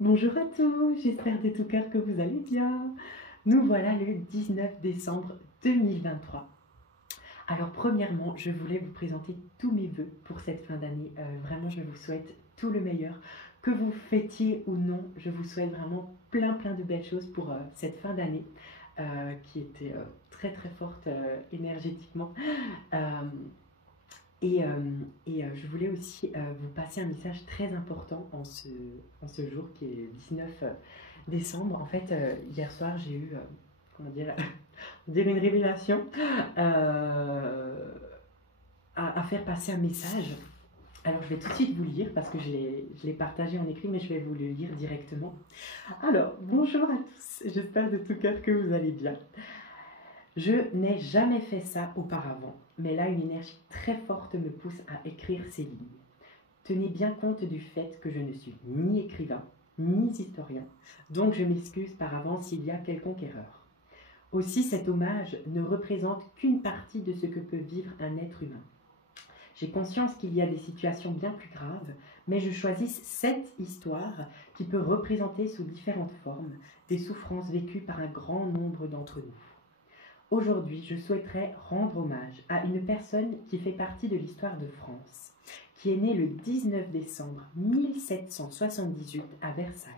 Bonjour à tous, j'espère de tout cœur que vous allez bien. Nous voilà le 19 décembre 2023. Alors premièrement, je voulais vous présenter tous mes vœux pour cette fin d'année. Vraiment, je vous souhaite tout le meilleur. Que vous fêtiez ou non, je vous souhaite vraiment plein de belles choses pour cette fin d'année qui était très très forte énergétiquement. Euh, je voulais aussi vous passer un message très important en ce jour qui est 19 décembre. En fait, hier soir, j'ai eu, comment dire, dire une révélation euh, à faire passer un message. Alors, je vais tout de suite vous le lire parce que je l'ai partagé en écrit, mais je vais vous le lire directement. Alors, bonjour à tous, j'espère de tout cœur que vous allez bien. Je n'ai jamais fait ça auparavant, mais là une énergie très forte me pousse à écrire ces lignes. Tenez bien compte du fait que je ne suis ni écrivain, ni historien, donc je m'excuse par avance s'il y a quelconque erreur. Aussi cet hommage ne représente qu'une partie de ce que peut vivre un être humain. J'ai conscience qu'il y a des situations bien plus graves, mais je choisis cette histoire qui peut représenter sous différentes formes des souffrances vécues par un grand nombre d'entre nous. Aujourd'hui, je souhaiterais rendre hommage à une personne qui fait partie de l'histoire de France, qui est née le 19 décembre 1778 à Versailles.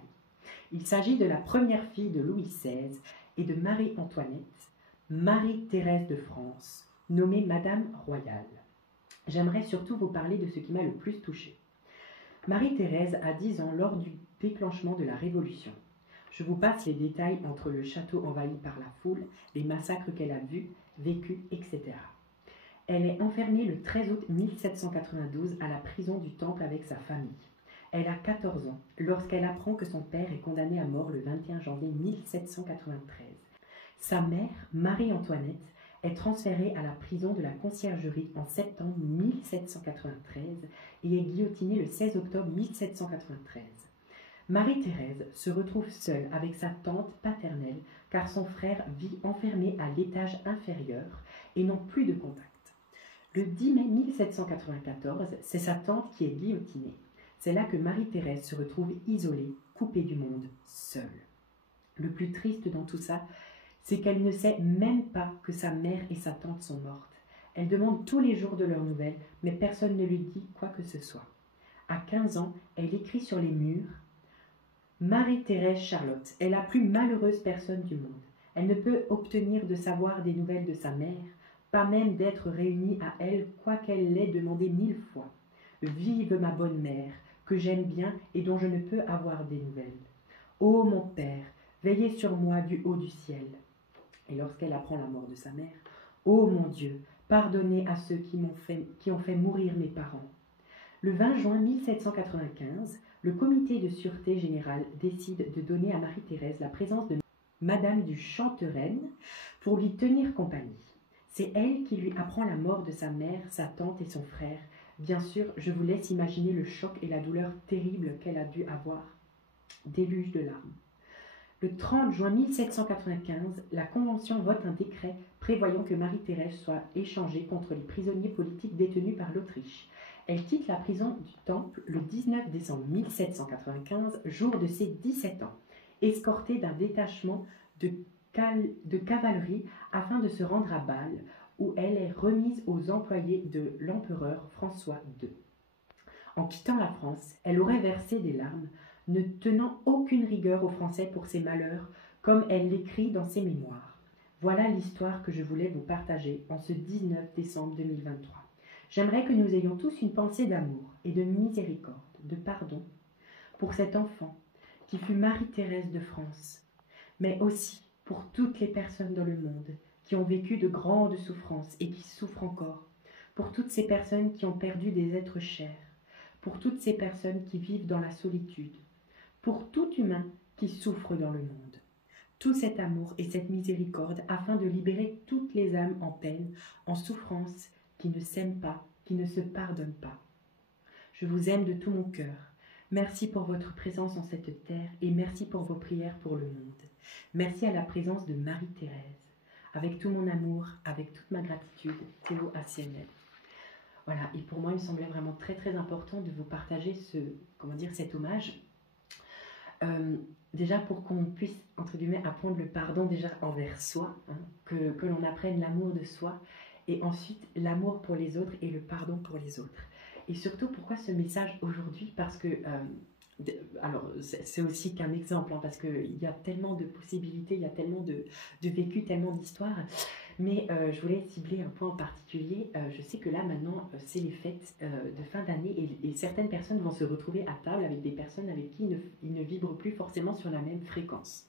Il s'agit de la première fille de Louis XVI et de Marie-Antoinette, Marie-Thérèse de France, nommée Madame Royale. J'aimerais surtout vous parler de ce qui m'a le plus touchée. Marie-Thérèse a 10 ans lors du déclenchement de la Révolution. Je vous passe les détails entre le château envahi par la foule, les massacres qu'elle a vus, vécus, etc. Elle est enfermée le 13 août 1792 à la prison du Temple avec sa famille. Elle a 14 ans lorsqu'elle apprend que son père est condamné à mort le 21 janvier 1793. Sa mère, Marie-Antoinette, est transférée à la prison de la Conciergerie en septembre 1793 et est guillotinée le 16 octobre 1793. Marie-Thérèse se retrouve seule avec sa tante paternelle car son frère vit enfermé à l'étage inférieur et n'ont plus de contact. Le 10 mai 1794, c'est sa tante qui est guillotinée. C'est là que Marie-Thérèse se retrouve isolée, coupée du monde, seule. Le plus triste dans tout ça, c'est qu'elle ne sait même pas que sa mère et sa tante sont mortes. Elle demande tous les jours de leurs nouvelles, mais personne ne lui dit quoi que ce soit. À 15 ans, elle écrit sur les murs « Marie-Thérèse Charlotte est la plus malheureuse personne du monde. Elle ne peut obtenir de savoir des nouvelles de sa mère, pas même d'être réunie à elle, quoiqu'elle l'ait demandé 1000 fois. Vive ma bonne mère, que j'aime bien et dont je ne peux avoir des nouvelles. Ô mon père, veillez sur moi du haut du ciel. » Et lorsqu'elle apprend la mort de sa mère, « Ô mon Dieu, pardonnez à ceux qui ont fait mourir mes parents. » Le 20 juin 1795, le comité de sûreté générale décide de donner à Marie-Thérèse la présence de Madame du Chantereine pour lui tenir compagnie. C'est elle qui lui apprend la mort de sa mère, sa tante et son frère. Bien sûr, je vous laisse imaginer le choc et la douleur terrible qu'elle a dû avoir. Déluge de larmes. Le 30 juin 1795, la Convention vote un décret prévoyant que Marie-Thérèse soit échangée contre les prisonniers politiques détenus par l'Autriche. Elle quitte la prison du Temple le 19 décembre 1795, jour de ses 17 ans, escortée d'un détachement de cavalerie afin de se rendre à Bâle, où elle est remise aux employés de l'empereur François II. En quittant la France, elle aurait versé des larmes, ne tenant aucune rigueur aux Français pour ses malheurs, comme elle l'écrit dans ses mémoires. Voilà l'histoire que je voulais vous partager en ce 19 décembre 2023. J'aimerais que nous ayons tous une pensée d'amour et de miséricorde, de pardon, pour cet enfant qui fut Marie-Thérèse de France, mais aussi pour toutes les personnes dans le monde qui ont vécu de grandes souffrances et qui souffrent encore, pour toutes ces personnes qui ont perdu des êtres chers, pour toutes ces personnes qui vivent dans la solitude, pour tout humain qui souffre dans le monde. Tout cet amour et cette miséricorde afin de libérer toutes les âmes en peine, en souffrance, qui ne s'aiment pas, qui ne se pardonnent pas. Je vous aime de tout mon cœur. Merci pour votre présence en cette terre et merci pour vos prières pour le monde. Merci à la présence de Marie-Thérèse. Avec tout mon amour, avec toute ma gratitude, Théo Assienel. Voilà, et pour moi, il me semblait vraiment très important de vous partager cet hommage Euh, Déjà pour qu'on puisse, entre guillemets, apprendre le pardon déjà envers soi, hein, que l'on apprenne l'amour de soi, et ensuite l'amour pour les autres et le pardon pour les autres. Et surtout, pourquoi ce message aujourd'hui? Parce que, alors c'est aussi qu'un exemple, hein, parce qu'il y a tellement de possibilités, il y a tellement de vécu, tellement d'histoires, mais je voulais cibler un point en particulier. Je sais que là maintenant, c'est les fêtes de fin d'année et certaines personnes vont se retrouver à table avec des personnes avec qui ils ne vibrent plus forcément sur la même fréquence.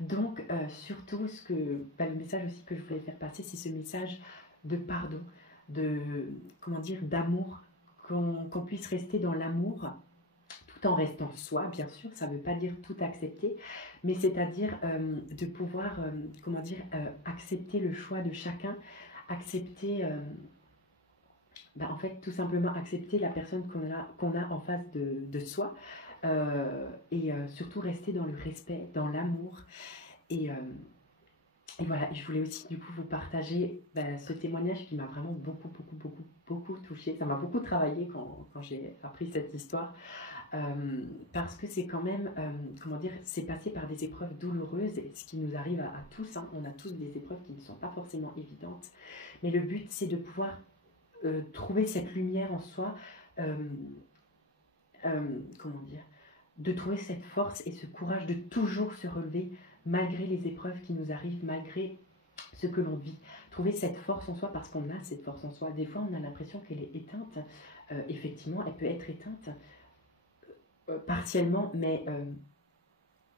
Donc, surtout, le message aussi que je voulais faire passer, c'est ce message de pardon, de, comment dire, d'amour, qu'on puisse rester dans l'amour tout en restant soi, bien sûr, ça ne veut pas dire tout accepter, mais c'est-à-dire de pouvoir, comment dire, accepter le choix de chacun, accepter, en fait, tout simplement accepter la personne qu'on a en face de soi, et surtout rester dans le respect, dans l'amour, et, euh, et voilà, je voulais aussi du coup vous partager ce témoignage qui m'a vraiment beaucoup, beaucoup, beaucoup, beaucoup touchée. Ça m'a beaucoup travaillé quand j'ai appris cette histoire. Parce que c'est quand même, comment dire, c'est passé par des épreuves douloureuses, et ce qui nous arrive à tous, hein. On a tous des épreuves qui ne sont pas forcément évidentes, mais le but c'est de pouvoir trouver cette lumière en soi, euh, comment dire, de trouver cette force et ce courage de toujours se relever malgré les épreuves qui nous arrivent, malgré ce que l'on vit. Trouver cette force en soi parce qu'on a cette force en soi. Des fois on a l'impression qu'elle est éteinte, effectivement elle peut être éteinte, partiellement, mais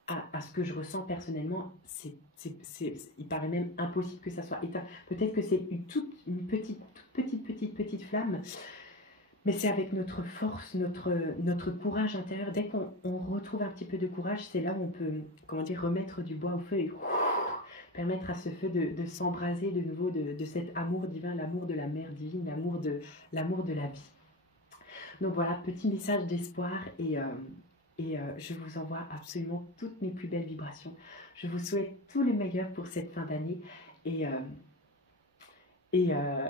à ce que je ressens personnellement, il paraît même impossible que ça soit éteint. Peut-être que c'est une petite flamme, mais c'est avec notre force, notre courage intérieur. Dès qu'on retrouve un petit peu de courage, c'est là où on peut, comment dire, remettre du bois au feu et permettre à ce feu de s'embraser de nouveau de cet amour divin, l'amour de la mère divine, l'amour de la vie. Donc voilà, petit message d'espoir, et je vous envoie absolument toutes mes plus belles vibrations. Je vous souhaite tout le meilleur pour cette fin d'année, et, et, euh,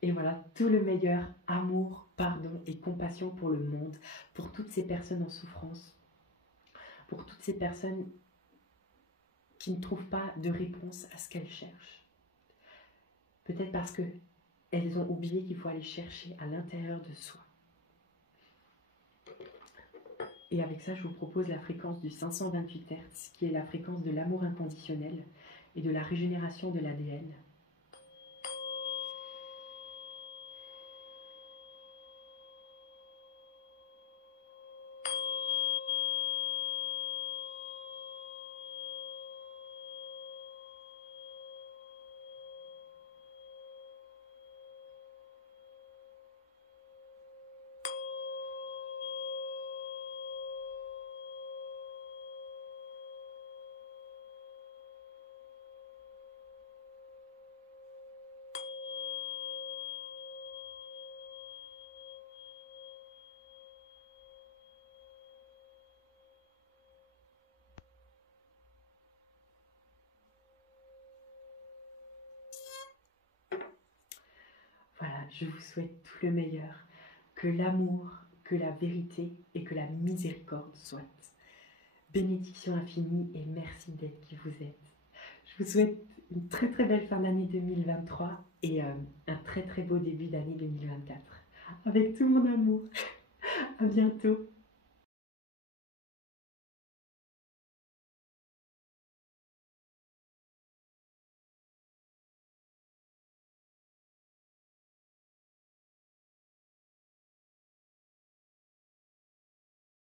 et voilà, tout le meilleur, amour, pardon et compassion pour le monde, pour toutes ces personnes en souffrance, pour toutes ces personnes qui ne trouvent pas de réponse à ce qu'elles cherchent. Peut-être parce qu'elles ont oublié qu'il faut aller chercher à l'intérieur de soi. Et avec ça, je vous propose la fréquence du 528 Hz, qui est la fréquence de l'amour inconditionnel et de la régénération de l'ADN. Voilà, je vous souhaite tout le meilleur, que l'amour, que la vérité et que la miséricorde soient. Bénédiction infinie et merci d'être qui vous êtes. Je vous souhaite une très très belle fin d'année 2023 et un très très beau début d'année 2024. Avec tout mon amour. À bientôt.